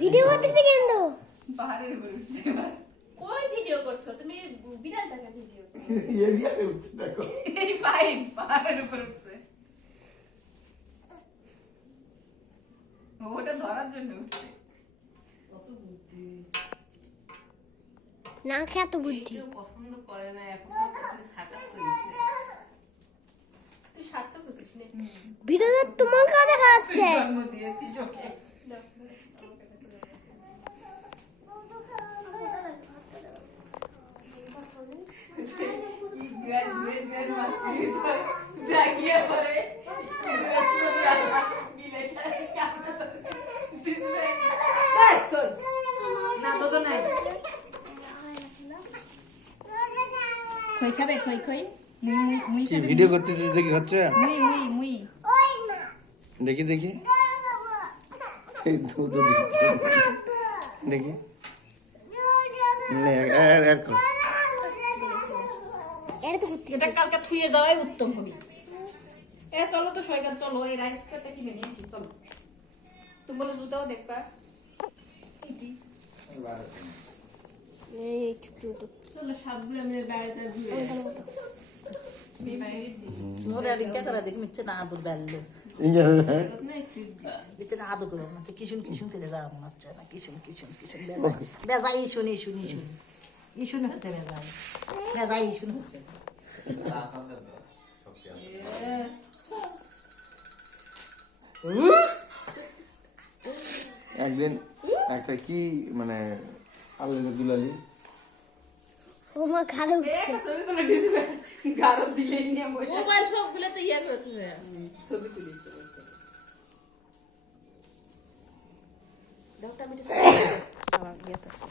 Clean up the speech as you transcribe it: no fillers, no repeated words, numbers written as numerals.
Video করতেছি কিন্তু পাহাড়ের উপরে উঠছে কই ভিডিও করছো তুমি? বিড়াল টাকা ভিডিও ये भी आगे उठ देखो এই ফাইন পাহাড়ের উপরে উঠছে ওটা ধরার জন্য উঠছে কত বুদ্ধি না খেত বুদ্ধি কেউ পছন্দ করে না এখন ছাটা দিচ্ছে তুই সার্থক করছিস না? ভিডিওতে তোমার কাছে দেখা যাচ্ছে জন্ম দিয়েছি চোখে জাগিয়ে পরে না তো নাই খই খাবে খই খই মুই মুই মুই কি ভিডিও করতেছিস দেখি হচ্ছে মুই মুই মুই দেখি দেখি এই দুধ দিচ্ছে দেখি নে আর কর এটা তো করতে এটা কালকে থুয়ে যাওয়াই উত্তম হবে এ চলো তো সৈকত চলো এই রাইস কুকারটা কিনে নিয়ে আসি চলো তুমি বলে জুতাও দেখবা এই ছোট চলো সবগুলো আমি বাইরেটা ধুয়ে মোরে আদিকে করা দেখ মিচ্ছে না আদর বেললো মিচ্ছে না আদর করো না কিশুন কিশুন করে যা মনে হচ্ছে না কিশুন কিশুন কিশুন বেজা ইশুন ইশুন ইশুন ইশুন হচ্ছে বেজা ইশুন হচ্ছে একদিন একটা কি মানে আলু দুলালি ওমা খারাপ উঠছে ছবি তোলা ডিসপ্লে গারো দিলে নিয়ে বসে মোবাইল সবগুলো তো ইয়া করতেছে। ছবি তুলিছে দাও টমেটো আমার ইয়ে আছে